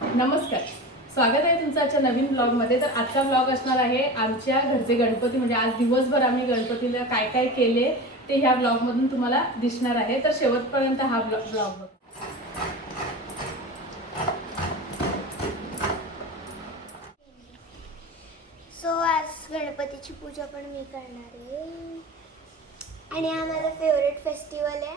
नमस्कार. स्वागत आहे तुमचं आजच्या नवीन ब्लॉगमध्ये तर आजचा ब्लॉग असणार आहे आमच्या घरचे गणपती. म्हणजे आज दिवसभर आम्ही गणपतीला काय काय केले ते ह्या ब्लॉगमधून तुम्हाला दिसणार आहे. तर शेवटपर्यंत हा ब्लॉग ब्लॉग सो आज गणपतीची पूजा पण मी करणार आहे. आणि हा माझा फेवरेट फेस्टिवल आहे.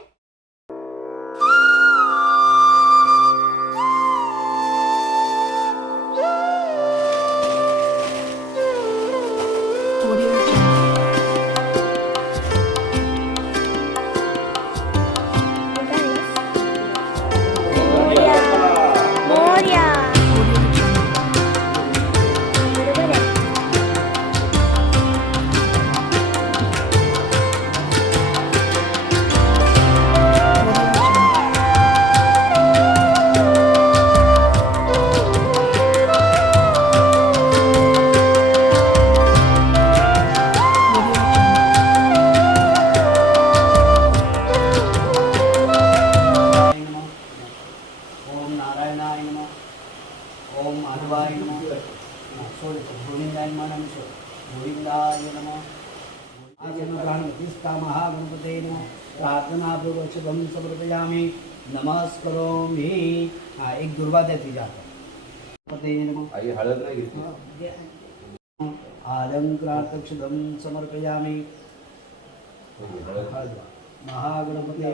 प्रार्थनापूर्वक शुभम समर्पयामी। नमस्करोमी। हा एक दुर्वा त्याची जात। हळद नाही घेतली. महागणपते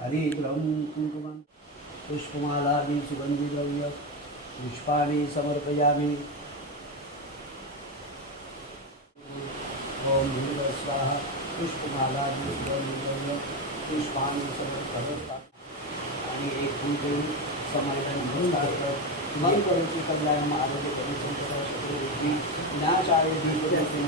हरिग्रहम कुंकुम पुष्पमालादि सुगंधी द्रव्य पुष्पाणि समर्पयामि। ओम स्वाहा। पुष्पमाला पुष्पमालादि सुगन्धिद्रव्य पुष्पाणि आणि एक करून समाधान घेऊन टाकतं मन करूची कल्याण आरोग्य करून संकट शत्रुबुद्धी विनाशाय दीपदर्शि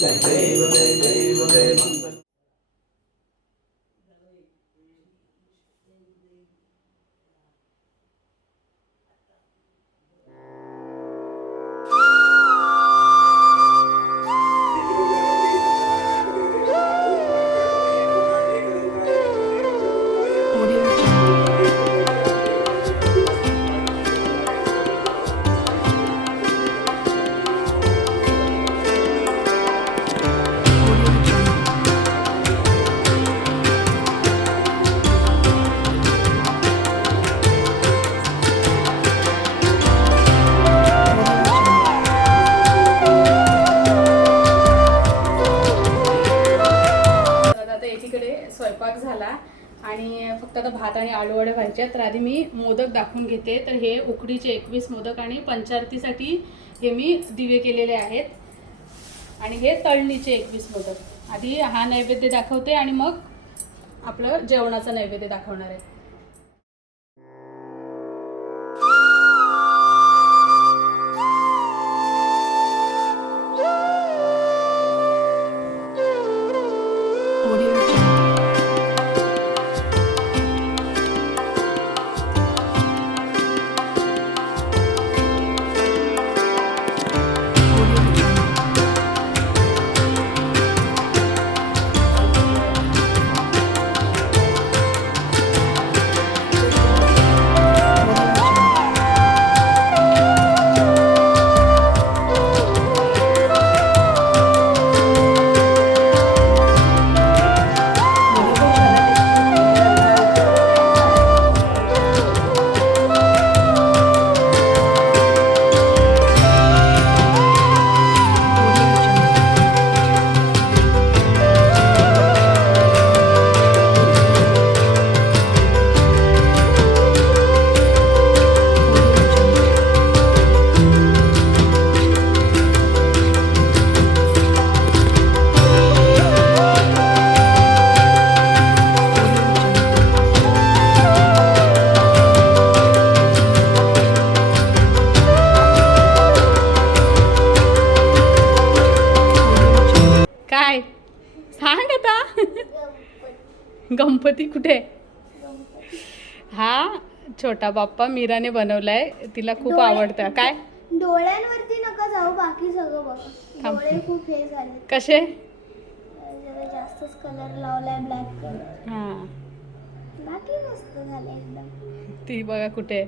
जय देव जय देव जय स्वयंपाक झाला आणि फक्त आता भात आणि आलू वडे व्हायचे तर आधी मी मोदक दाखवून घेते. तर हे उकडीचे एकवीस मोदक आणि पंचारतीसाठी हे मी दिवे केलेले आहेत. आणि हे तळणीचे एकवीस मोदक. आधी हा नैवेद्य दाखवते आणि मग आपलं जेवणाचं नैवेद्य दाखवणार आहे. सांग आता गणपती कुठे? हा छोटा बाप्पा मीराने बनवलाय. तिला खूप आवडतं. काय? डोळ्यांवरती नका जाऊ बाकी सगळं बघा. डोळे खूप हे झाले. कसे? जास्तच कलर लावलाय ब्लॅक कलर हा. बाकी मस्त झालं एकदम. ती बघा कुठे.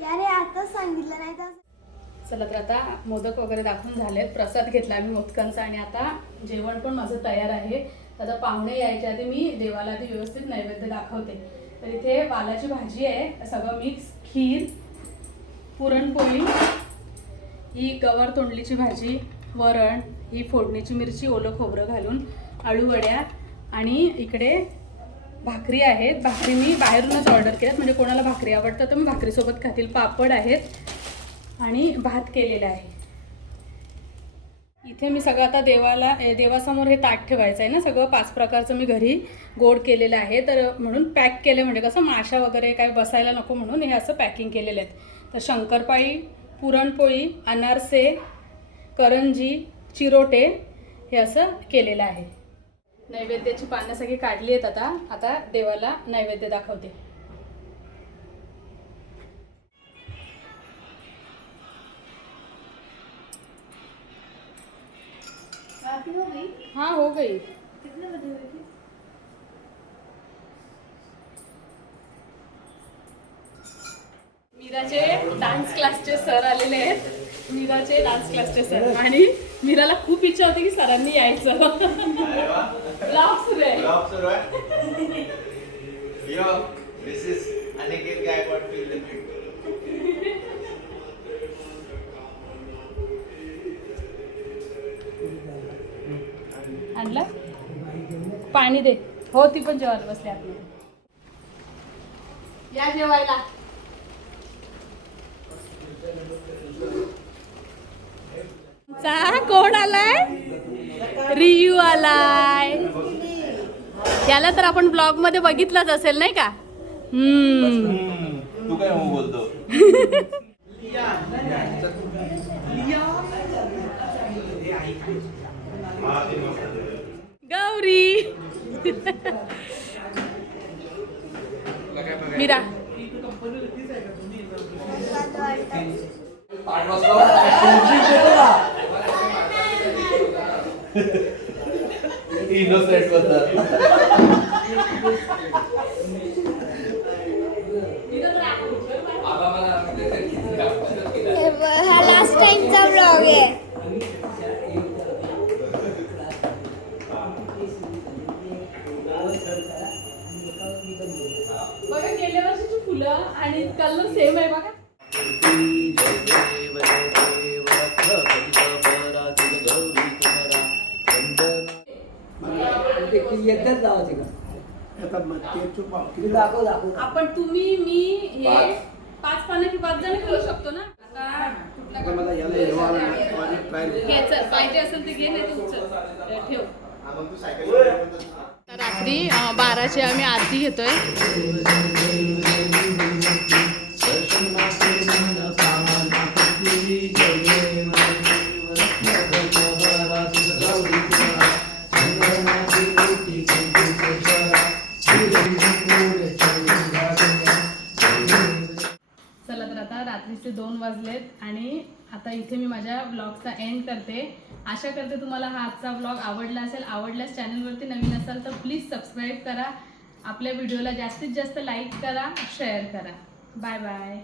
यारे आता सांगितलं नाही तर चला तर आता मोदक वगैरे दाखवून झालेत प्रसाद घेतला आम्ही मोदकांचा आणि आता जेवण पण माझं तयार आहे. आता पाहुणे यायच्या आधी मी देवाला आधी व्यवस्थित नैवेद्य दाखवते. तर इथे वालाची भाजी आहे. सगळं मिक्स खीर पुरणपोळी ही गवर तोंडलीची भाजी वरण ही फोडणीची मिरची ओलं खोबरं घालून अळूवड्या आणि इकडे भाकरी आहेत. भाकरी मी बाहेरूनच ऑर्डर केल्यात. म्हणजे कोणाला भाकरी आवडतं तर मी भाकरीसोबत खातील. पापड आहेत. आणि भात केलेला आहे. इथे मी सगळं आता देवाला ए, देवासमोर हे ताट ठेवायचं आहे ना सगळं. पाच प्रकारचं मी घरी गोड केलेलं आहे. तर म्हणून पॅक केलं म्हणजे कसं माशा वगैरे काय बसायला नको म्हणून हे असं पॅकिंग केलेलं आहे. तर शंकरपाळी पुरणपोळी अनारसे करंजी चिरोटे हे असं केलेलं आहे. नैवेद्याची पानं सगळी काढली आहेत आता. आता देवाला नैवेद्य दाखवते. बाकी हो गई? हाँ हो गई। कितने बजे हुई थी? मीराचे डान्स क्लासचे सर आलेले आहेत. मीराचे डान्स क्लासचे सर आणि मीराला खूप इच्छा होती की सरांनी यायचं. ब्लॉग सुरू आहे. Vlog सुरू आहे. Yo this is Aniket Gaikwad पाणी दे. हो ती पण जेवायला बसली आतमध्ये या जेवायला. चा कोण आलाय? रियू आलाय. याला तर आपण ब्लॉगमध्ये बघितलंच असेल नाही का? हम्म. तू काय बोलतो? गौरी. मीरा इनोसेंट हा लास्ट टाइमचा ब्लॉग आहे बघा गेल्या वर्षीची फुलं आणि कलर सेम आहे बघा. लावायचे का दाखव दाखव. आपण तुम्ही मी हे पाच. पानं की पाच जण खेळू शकतो ना? आता कुठला आता मला याला हेवा आला ना, माझी ट्रायल घे चल पाहिजे असेल तर घे नाही तर उचल. हे ठेव. रात्री बाराची आम्ही आरती घेतोय. चला तर आता रात्रीचे दोन वाजलेत आणि आता इथे मी माझ्या ब्लॉगचा एंड करते. आशा करते तुम्हाला हा आजचा ब्लॉग आवडला असेल आवडल्यास चॅनलवरती नवीन असाल तर प्लीज सबस्क्राईब करा. आपल्या व्हिडिओला जास्तीत जास्त लाईक करा शेअर करा. Bye bye